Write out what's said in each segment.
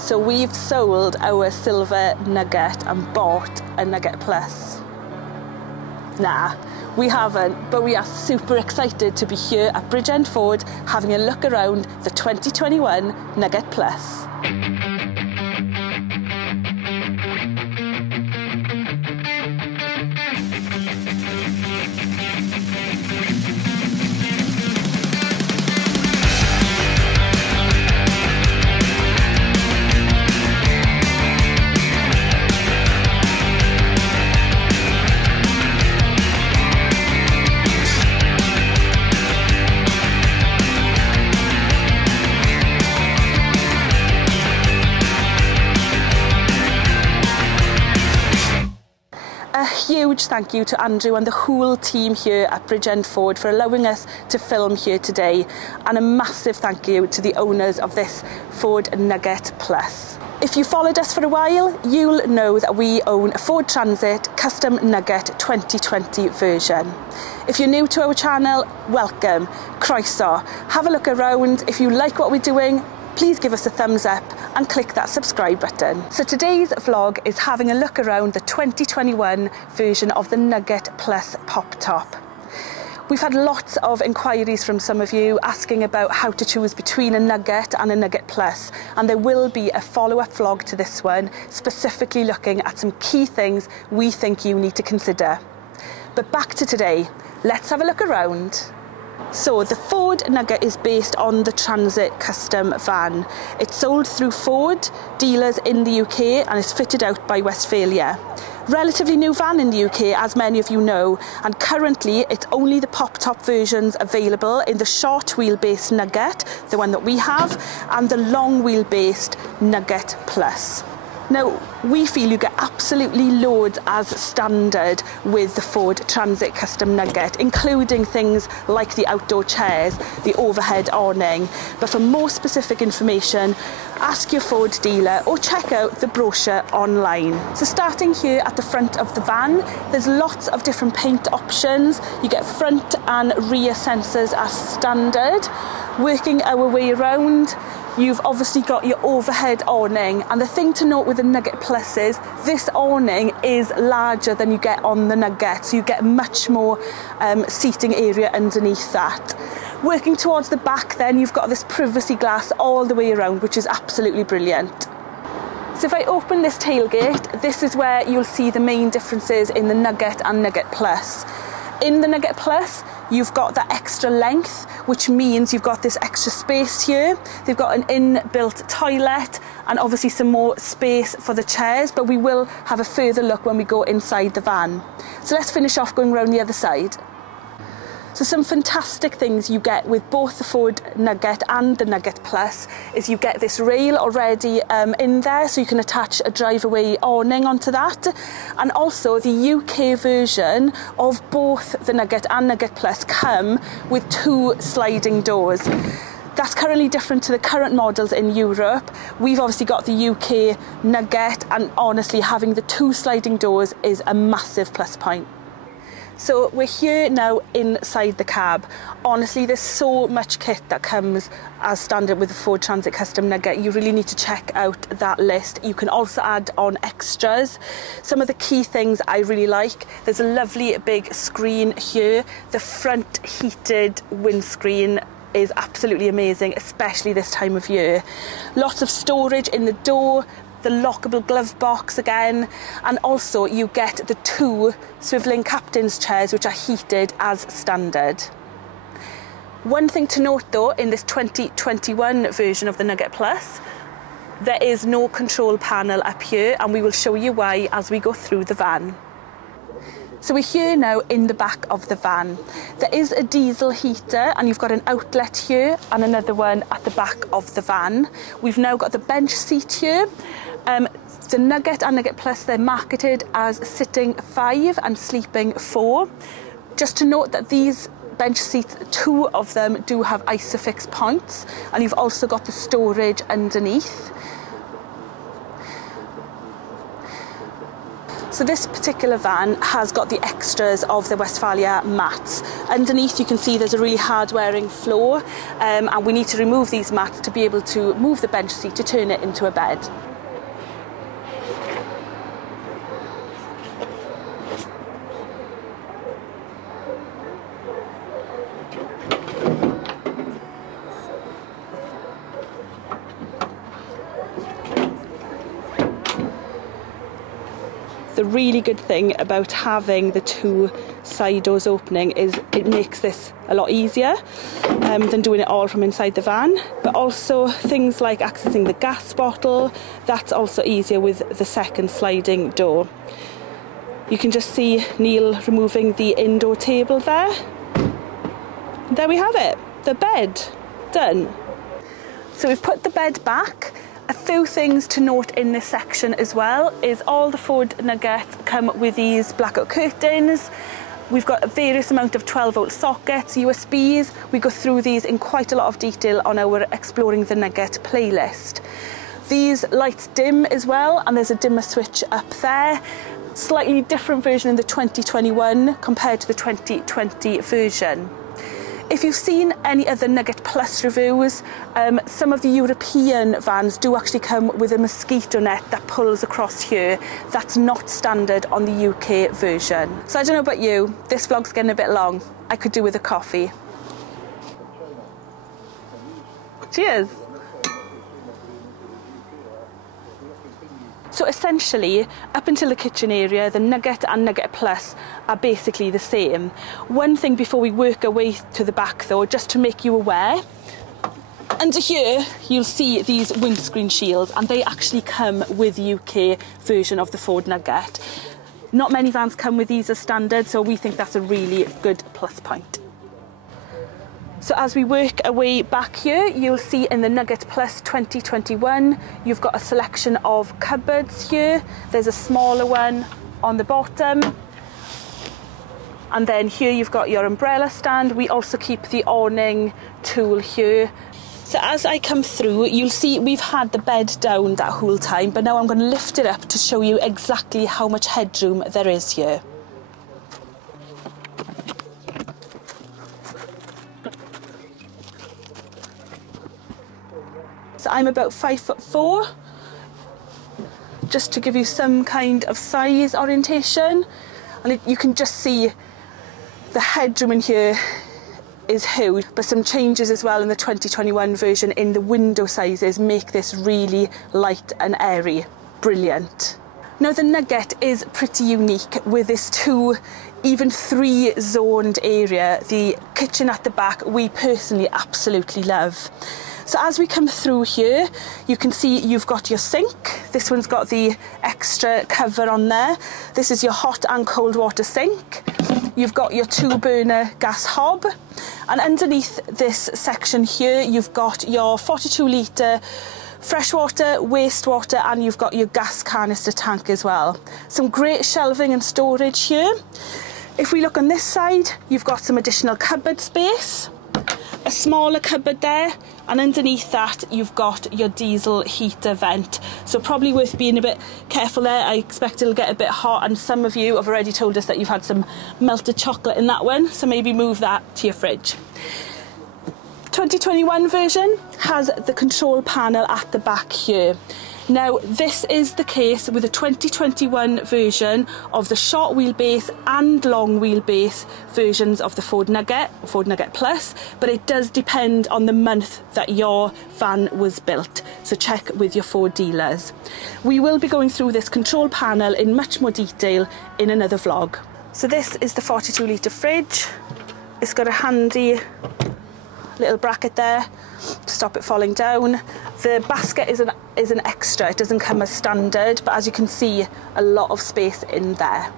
So we've sold our silver Nugget and bought a Nugget Plus. Nah, we haven't, but we are super excited to be here at Bridgend Ford having a look around the 2021 Nugget Plus. A huge thank you to Andrew and the whole team here at Bridgend Ford for allowing us to film here today, and a massive thank you to the owners of this Ford Nugget Plus. If you followed us for a while, you'll know that we own a Ford Transit Custom Nugget 2020 version. If you're new to our channel, welcome, croeso. Have a look around. If you like what we're doing, please give us a thumbs up and click that subscribe button. So today's vlog is having a look around the 2021 version of the Nugget Plus pop top. We've had lots of inquiries from some of you asking about how to choose between a Nugget and a Nugget Plus, and there will be a follow-up vlog to this one, specifically looking at some key things we think you need to consider. But back to today, let's have a look around. So the Ford Nugget is based on the Transit Custom van. It's sold through Ford dealers in the UK and is fitted out by Westfalia. Relatively new van in the UK, as many of you know, and currently it's only the pop-top versions available in the short wheelbase Nugget, the one that we have, and the long wheelbase Nugget Plus. Now, we feel you get absolutely loads as standard with the Ford Transit Custom Nugget, including things like the outdoor chairs, the overhead awning. But for more specific information, ask your Ford dealer or check out the brochure online. So starting here at the front of the van, there's lots of different paint options. You get front and rear sensors as standard. Working our way around, you've obviously got your overhead awning, and the thing to note with the Nugget Plus is this awning is larger than you get on the Nugget, so you get much more seating area underneath that. Working towards the back then, you've got this privacy glass all the way around, which is absolutely brilliant. So if I open this tailgate, this is where you'll see the main differences in the Nugget and Nugget Plus. In the Nugget Plus, you've got that extra length, which means you've got this extra space here. They've got an inbuilt toilet and obviously some more space for the chairs, but we will have a further look when we go inside the van. So let's finish off going around the other side. So some fantastic things you get with both the Ford Nugget and the Nugget Plus is you get this rail already in there, so you can attach a drive-away awning onto that. And also the UK version of both the Nugget and Nugget Plus come with 2 sliding doors. That's currently different to the current models in Europe. We've obviously got the UK Nugget, and honestly having the 2 sliding doors is a massive plus point. So we're here now inside the cab. Honestly, there's so much kit that comes as standard with the Ford Transit Custom Nugget. You really need to check out that list. You can also add on extras. Some of the key things I really like, there's a lovely big screen here. The front heated windscreen is absolutely amazing, especially this time of year. Lots of storage in the door, the lockable glove box again, and also you get the 2 swivelling captain's chairs which are heated as standard. One thing to note though, in this 2021 version of the Nugget Plus, there is no control panel up here, and we will show you why as we go through the van. So we're here now in the back of the van. There is a diesel heater, and you've got an outlet here and another one at the back of the van. We've now got the bench seat here. The Nugget and Nugget Plus, they're marketed as sitting 5 and sleeping 4. Just to note that these bench seats, 2 of them do have ISOFIX points, and you've also got the storage underneath. So this particular van has got the extras of the Westfalia mats. Underneath you can see there's a really hard wearing floor, and we need to remove these mats to be able to move the bench seat to turn it into a bed. The really good thing about having the two side doors opening is it makes this a lot easier than doing it all from inside the van, but also things like accessing the gas bottle, that's also easier with the second sliding door. You can just see Neil removing the indoor table there. There we have it, the bed, done. So we've put the bed back. A few things to note in this section as well is all the Ford Nugget come with these blackout curtains. We've got a various amount of 12-volt sockets, USBs. We go through these in quite a lot of detail on our Exploring the Nugget playlist. These lights dim as well, and there's a dimmer switch up there. Slightly different version in the 2021 compared to the 2020 version. If you've seen any other Nugget Plus reviews, some of the European vans do actually come with a mosquito net that pulls across here. That's not standard on the UK version. So I don't know about you, this vlog's getting a bit long. I could do with a coffee. Cheers. So essentially, up until the kitchen area, the Nugget and Nugget Plus are basically the same. One thing before we work our way to the back though, just to make you aware, under here you'll see these windscreen shields, and they actually come with the UK version of the Ford Nugget. Not many vans come with these as standard, so we think that's a really good plus point. So as we work our way back here, you'll see in the Nugget Plus 2021, you've got a selection of cupboards here. There's a smaller one on the bottom. And then here you've got your umbrella stand. We also keep the awning tool here. So as I come through, you'll see we've had the bed down that whole time, but now I'm going to lift it up to show you exactly how much headroom there is here. So I'm about 5'4", just to give you some kind of size orientation. And you can just see the headroom in here is huge, but some changes as well in the 2021 version in the window sizes make this really light and airy. Brilliant. Now the Nugget is pretty unique with this 2, even 3 zoned area. The kitchen at the back we personally absolutely love. So as we come through here, you can see you've got your sink. This one's got the extra cover on there. This is your hot and cold water sink. You've got your 2-burner gas hob. And underneath this section here, you've got your 42-litre freshwater, wastewater, and you've got your gas canister tank as well. Some great shelving and storage here. If we look on this side, you've got some additional cupboard space. A smaller cupboard there, and underneath that you've got your diesel heater vent, so probably worth being a bit careful there. I expect it'll get a bit hot, and some of you have already told us that you've had some melted chocolate in that one, so maybe move that to your fridge. 2021 version has the control panel at the back here. Now this is the case with the 2021 version of the short wheelbase and long wheelbase versions of the Ford Nugget, Ford Nugget Plus, but it does depend on the month that your van was built, so check with your Ford dealers. We will be going through this control panel in much more detail in another vlog. So this is the 42-litre fridge. It's got a handy little bracket there to stop it falling down. The basket is an extra, it doesn't come as standard, but as you can see, a lot of space in there.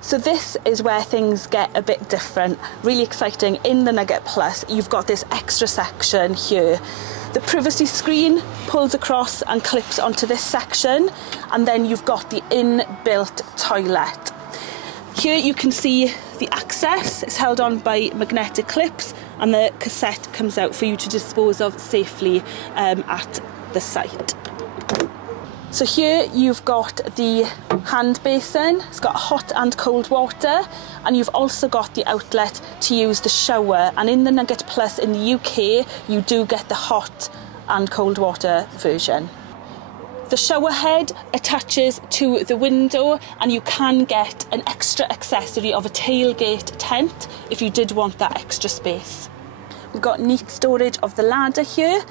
So this is where things get a bit different. Really exciting. In the Nugget Plus, you've got this extra section here. The privacy screen pulls across and clips onto this section, and then you've got the inbuilt toilet. Here you can see the access. It's held on by magnetic clips, and the cassette comes out for you to dispose of safely at the site. So here you've got the hand basin, it's got hot and cold water, and you've also got the outlet to use the shower. And in the Nugget Plus in the UK, you do get the hot and cold water version. The shower head attaches to the window, and you can get an extra accessory of a tailgate tent if you did want that extra space. We've got neat storage of the ladder here,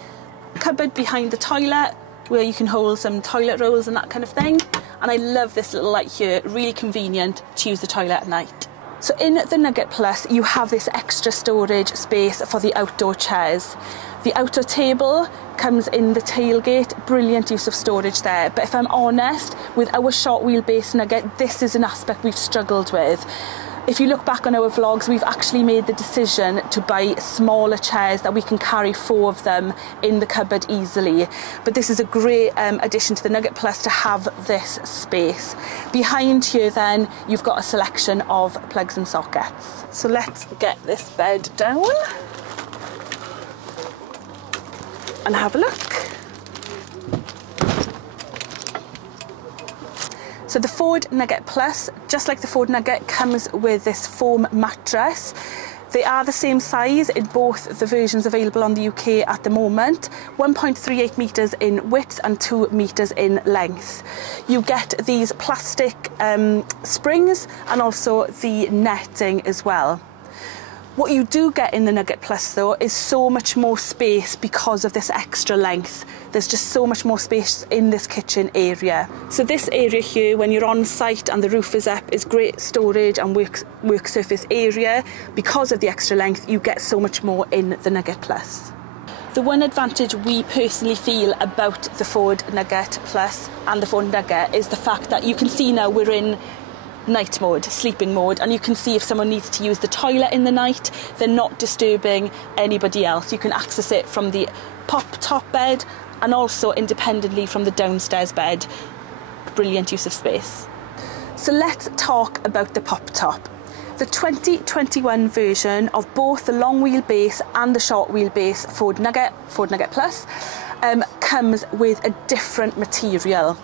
cupboard behind the toilet where you can hold some toilet rolls and that kind of thing. And I love this little light here, really convenient to use the toilet at night. So in the Nugget Plus, you have this extra storage space for the outdoor chairs. The outdoor table comes in the tailgate, brilliant use of storage there. But if I'm honest, with our short wheelbase Nugget, this is an aspect we've struggled with. If you look back on our vlogs, we've actually made the decision to buy smaller chairs that we can carry 4 of them in the cupboard easily. But this is a great addition to the Nugget Plus to have this space. Behind here then, you've got a selection of plugs and sockets. So let's get this bed down and have a look. So the Ford Nugget Plus, just like the Ford Nugget, comes with this foam mattress. They are the same size in both the versions available on the UK at the moment, 1.38 metres in width and 2 metres in length. You get these plastic springs and also the netting as well. What you do get in the Nugget Plus though is so much more space because of this extra length. There's just so much more space in this kitchen area. So this area here, when you're on site and the roof is up, is great storage and work surface area. Because of the extra length, you get so much more in the Nugget Plus. The one advantage we personally feel about the Ford Nugget Plus and the Ford Nugget is the fact that you can see now we're in night mode, sleeping mode, and you can see if someone needs to use the toilet in the night, they're not disturbing anybody else. You can access it from the top bed and also independently from the downstairs bed. Brilliant use of space. So let's talk about the pop top. The 2021 version of both the long wheelbase and the short wheelbase Ford Nugget Plus comes with a different material.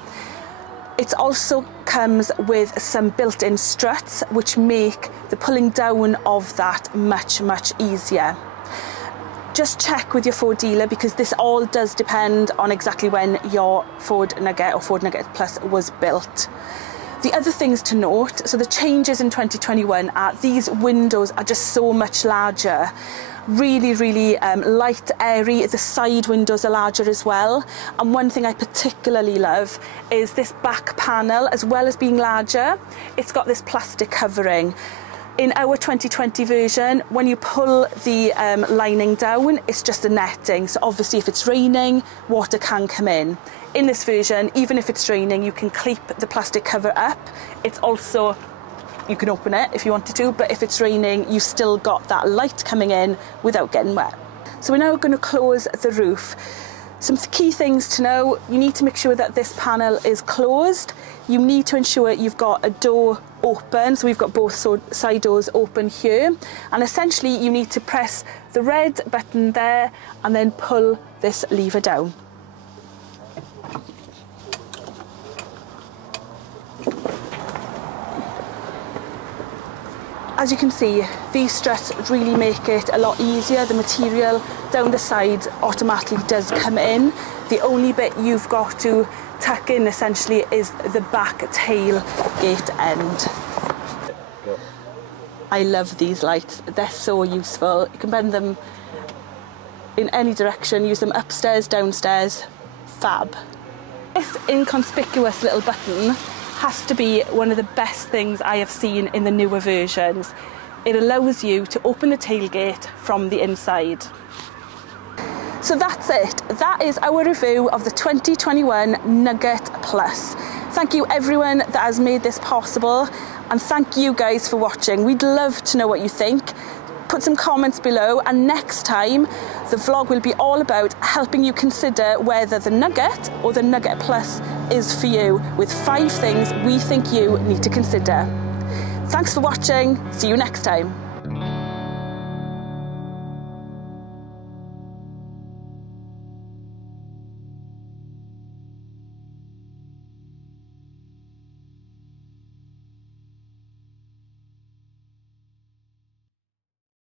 It also comes with some built-in struts which make the pulling down of that much easier. Just check with your Ford dealer because this all does depend on exactly when your Ford Nugget or Ford Nugget Plus was built. The other things to note, so the changes in 2021 are these windows are just so much larger. Really light, airy. The side windows are larger as well. And one thing I particularly love is this back panel. As well as being larger, it's got this plastic covering. In our 2020 version, when you pull the lining down, it's just a netting. So obviously if it's raining, water can come in. In this version, even if it's raining, you can clip the plastic cover up. It's also, you can open it if you wanted to, but if it's raining, you've still got that light coming in without getting wet. So we're now going to close the roof. Some key things to know: you need to make sure that this panel is closed. You need to ensure you've got a door open, so we've got both side doors open here. And essentially you need to press the red button there and then pull this lever down. As you can see, these struts really make it a lot easier. The material down the sides automatically does come in. The only bit you've got to tuck in essentially is the back tailgate end. I love these lights, they're so useful. You can bend them in any direction, use them upstairs, downstairs, fab. This inconspicuous little button has to be one of the best things I have seen in the newer versions. It allows you to open the tailgate from the inside. So that's it. That is our review of the 2021 Nugget Plus. Thank you everyone that has made this possible, and thank you guys for watching. We'd love to know what you think. Put some comments below, and next time the vlog will be all about helping you consider whether the Nugget or the Nugget Plus is for you, with 5 things we think you need to consider. Thanks for watching. See you next time.